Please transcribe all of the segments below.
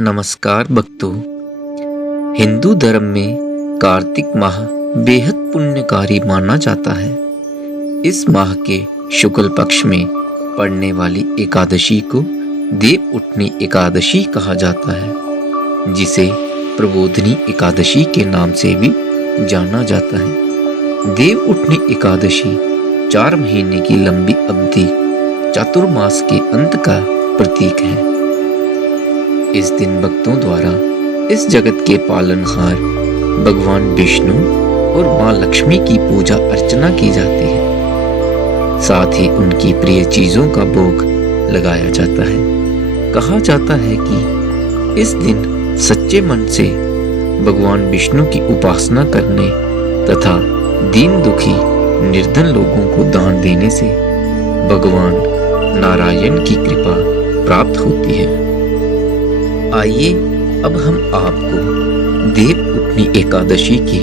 नमस्कार भक्तों। हिंदू धर्म में कार्तिक माह बेहद पुण्यकारी माना जाता है। इस माह के शुक्ल पक्ष में पड़ने वाली एकादशी को देव उठनी एकादशी कहा जाता है, जिसे प्रबोधनी एकादशी के नाम से भी जाना जाता है। देव उठनी एकादशी 4 महीने की लंबी अवधि चातुर्मास के अंत का प्रतीक है। इस दिन भक्तों द्वारा इस जगत के पालनहार भगवान विष्णु और मां लक्ष्मी की पूजा अर्चना की जाती है। साथ ही उनकी प्रिय चीजों का भोग लगाया जाता है। कहा जाता है कि इस दिन सच्चे मन से भगवान विष्णु की उपासना करने तथा दीन दुखी निर्धन लोगों को दान देने से भगवान नारायण की कृपा प्राप्त होती है। आइए अब हम आपको देव उठनी एकादशी की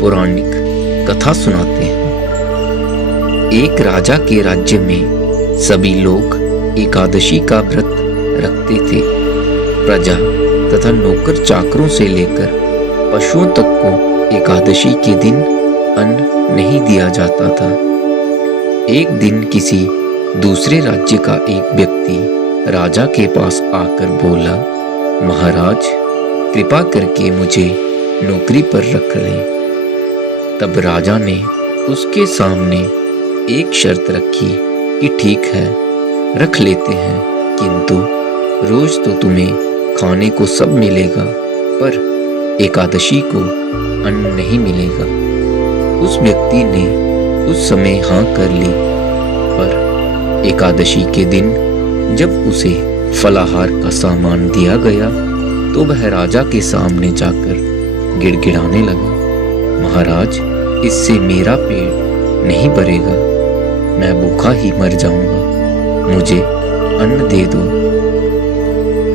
पौराणिक कथा सुनाते हैं। एक राजा के राज्य में सभी लोग एकादशी का व्रत रखते थे। प्रजा तथा नौकर चाकरों से लेकर पशुओं तक को एकादशी के दिन अन्न नहीं दिया जाता था। एक दिन किसी दूसरे राज्य का एक व्यक्ति राजा के पास आकर बोला, महाराज, कृपा करके मुझे नौकरी पर रख लें। तब राजा ने उसके सामने एक शर्त रखी कि ठीक है, रख लेते हैं, किंतु रोज तो तुम्हें खाने को सब मिलेगा, पर एकादशी को अन्न नहीं मिलेगा। उस व्यक्ति ने उस समय हाँ कर ली, पर एकादशी के दिन जब उसे फलाहार का सामान दिया गया तो वह राजा के सामने जाकर गिड़गिड़ाने लगा, महाराज, इससे मेरा पेट नहीं भरेगा, मैं भूखा ही मर जाऊंगा, मुझे अन्न दे दो।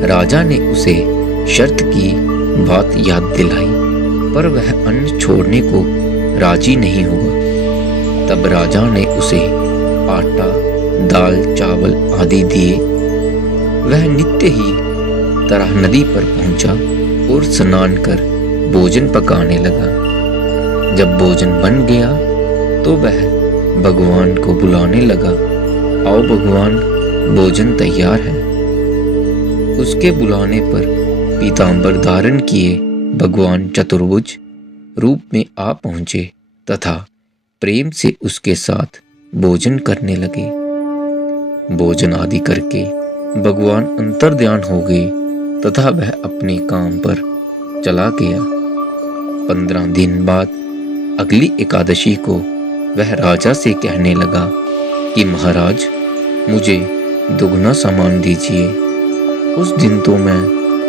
राजा ने उसे शर्त की बात याद दिलाई, पर वह अन्न छोड़ने को राजी नहीं हुआ। तब राजा ने उसे आटा, दाल, चावल आदि दिए। वह नित्य ही तरह नदी पर पहुंचा और स्नान कर भोजन पकाने लगा। जब भोजन बन गया तो वह भगवान को बुलाने लगा, आओ भगवान, भोजन तैयार है। उसके बुलाने पर पीतांबर धारण किए भगवान चतुर्भुज रूप में आ पहुंचे तथा प्रेम से उसके साथ भोजन करने लगे। भोजन आदि करके भगवान अंतर्ध्यान हो गए तथा वह अपने काम पर चला गया। 15 दिन बाद अगली एकादशी को वह राजा से कहने लगा कि महाराज, मुझे दुगना सामान दीजिए। उस दिन तो मैं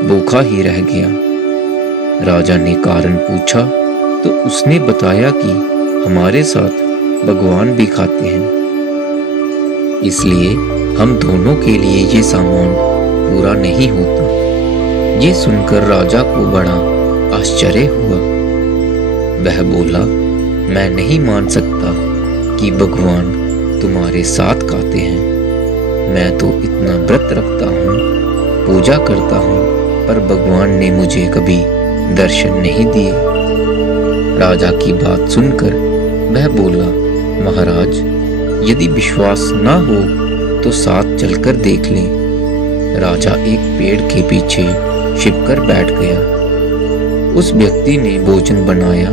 भूखा ही रह गया। राजा ने कारण पूछा तो उसने बताया कि हमारे साथ भगवान भी खाते हैं, इसलिए हम दोनों के लिए ये सामान पूरा नहीं होता। ये सुनकर राजा को बड़ा आश्चर्य हुआ। वह बोला, मैं नहीं मान सकता कि भगवान तुम्हारे साथ खाते हैं। मैं तो इतना व्रत रखता हूँ, पूजा करता हूँ, पर भगवान ने मुझे कभी दर्शन नहीं दिए। राजा की बात सुनकर वह बोला, महाराज, यदि विश्वास ना हो तो साथ चलकर देख लें। राजा एक पेड़ के पीछे छिपकर बैठ गया। उस व्यक्ति ने भोजन बनाया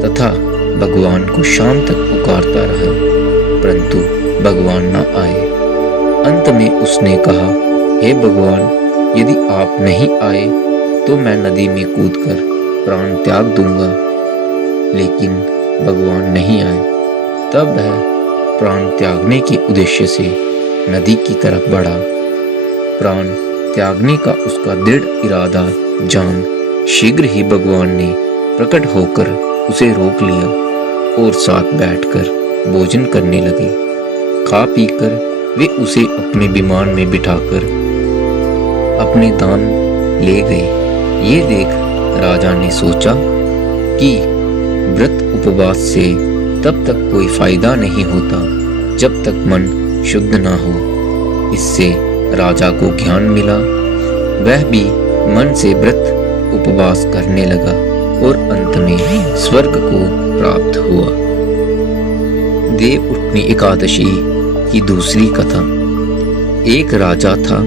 तथा भगवान को शाम तक पुकारता रहा, परंतु भगवान न आए। अंत में उसने कहा, हे भगवान, यदि आप नहीं आए तो मैं नदी में कूदकर प्राण त्याग दूंगा। लेकिन भगवान नहीं आए। तब वह प्राण त्यागने के उद्देश्य से नदी की तरफ बढ़ा। प्राण त्यागने का उसका दृढ़ इरादा जान शीघ्र ही भगवान ने प्रकट होकर उसे रोक लिया और साथ बैठकर भोजन करने लगे। खा पीकर वे उसे अपने विमान में बिठाकर अपने धाम ले गए। ये देख राजा ने सोचा कि व्रत उपवास से तब तक कोई फायदा नहीं होता जब तक मन शुद्ध ना हो। इससे राजा को ज्ञान मिला। वह भी मन से व्रत उपवास करने लगा और अंत में स्वर्ग को प्राप्त हुआ। देव उठनी एकादशी की दूसरी कथा। एक राजा था,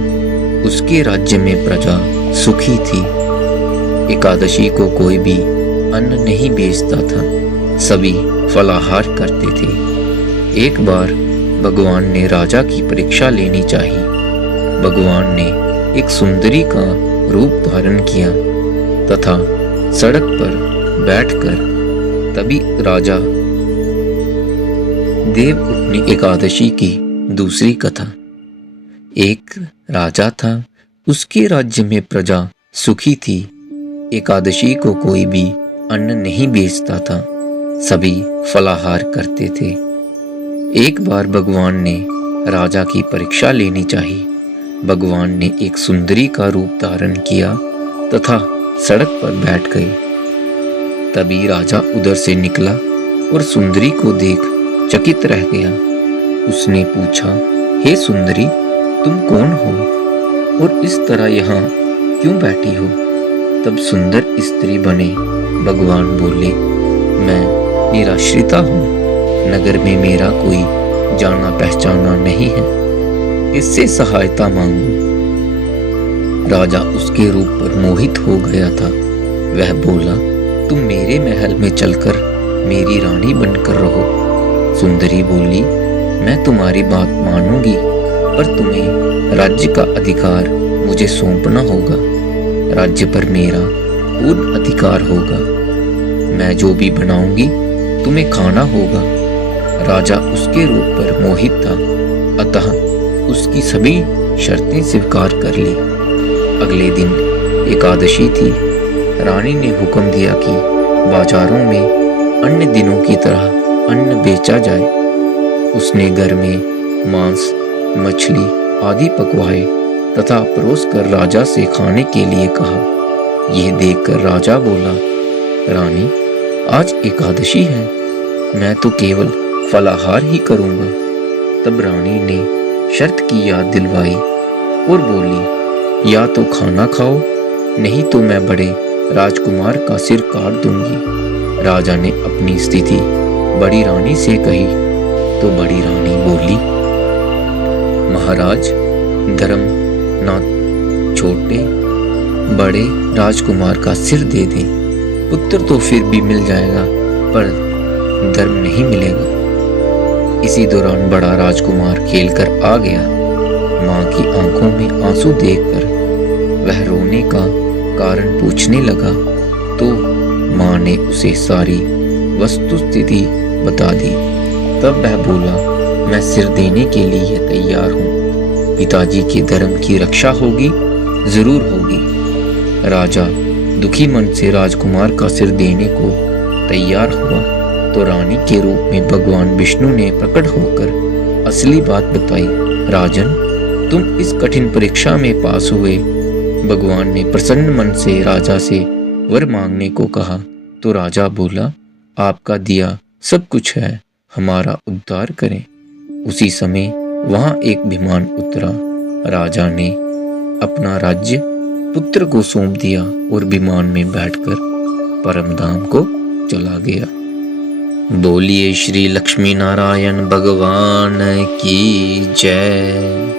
उसके राज्य में प्रजा सुखी थी। एकादशी को कोई भी अन्न नहीं बेचता था, सभी फलाहार करते थे। एक बार भगवान ने राजा की परीक्षा लेनी चाहिए। भगवान ने एक सुंदरी का रूप धारण किया तथा सड़क पर बैठकर तभी राजा। देव उठनी एकादशी की दूसरी कथा। एक राजा था, उसके राज्य में प्रजा सुखी थी। एकादशी को कोई भी अन्न नहीं बेचता था, सभी फलाहार करते थे। एक बार भगवान ने राजा की परीक्षा लेनी चाहिए। भगवान ने एक सुंदरी का रूप धारण किया तथा सड़क पर बैठ गए। तभी राजा उधर से निकला और सुंदरी को देख चकित रह गया। उसने पूछा, हे सुंदरी, तुम कौन हो और इस तरह यहाँ क्यों बैठी हो? तब सुंदर स्त्री बने भगवान बोले, मैं निराश्रिता हूँ, नगर में मेरा कोई जाना पहचाना नहीं है, इससे सहायता मांगू। राजा उसके रूप पर मोहित हो गया था। वह बोला, तुम मेरे महल में चलकर मेरी रानी बनकर रहो। सुंदरी बोली, मैं तुम्हारी बात मानूंगी, पर तुम्हें राज्य का अधिकार मुझे सौंपना होगा। राज्य पर मेरा पूर्ण अधिकार होगा। मैं जो भी बनाऊंगी तुम्हें खाना होगा। राजा उसके रूप पर मोहित था, अतः उसकी सभी शर्तें स्वीकार कर ली। अगले दिन एकादशी थी। रानी ने हुक्म दिया कि बाजारों में अन्य दिनों की तरह अन्न बेचा जाए। उसने घर में मांस, मछली आदि पकवाए तथा परोस कर राजा से खाने के लिए कहा। यह देखकर राजा बोला, रानी, आज एकादशी है, मैं तो केवल फलाहार ही करूंगा। तब रानी ने शर्त की याद दिलवाई और बोली, या तो खाना खाओ, नहीं तो मैं बड़े राजकुमार का सिर काट दूंगी। राजा ने अपनी स्थिति बड़ी रानी से कही तो बड़ी रानी बोली, महाराज, धर्म ना छोटे बड़े राजकुमार का सिर दे दें, पुत्र तो फिर भी मिल जाएगा, पर धर्म नहीं मिलेगा। इसी दौरान बड़ा राजकुमार खेलकर आ गया। माँ की आंखों में आंसू देखकर वह रोने का कारण पूछने लगा तो माँ ने उसे सारी वस्तुस्थिति बता दी। तब वह बोला, मैं सिर देने के लिए तैयार हूँ। पिताजी के धर्म की रक्षा होगी, जरूर होगी। राजा दुखी मन से राजकुमार का सिर देने को तैयार हुआ तो रानी के रूप में भगवान विष्णु ने प्रकट होकर असली बात बताई। राजन, तुम इस कठिन परीक्षा में पास हुए। भगवान ने प्रसन्न मन से राजा से वर मांगने को कहा तो राजा बोला, आपका दिया सब कुछ है, हमारा उद्धार करें। उसी समय वहां एक विमान उतरा। राजा ने अपना राज्य पुत्र को सौंप दिया और विमान में बैठकर परमधाम को चला गया। बोलिए श्री लक्ष्मी नारायण भगवान की जय।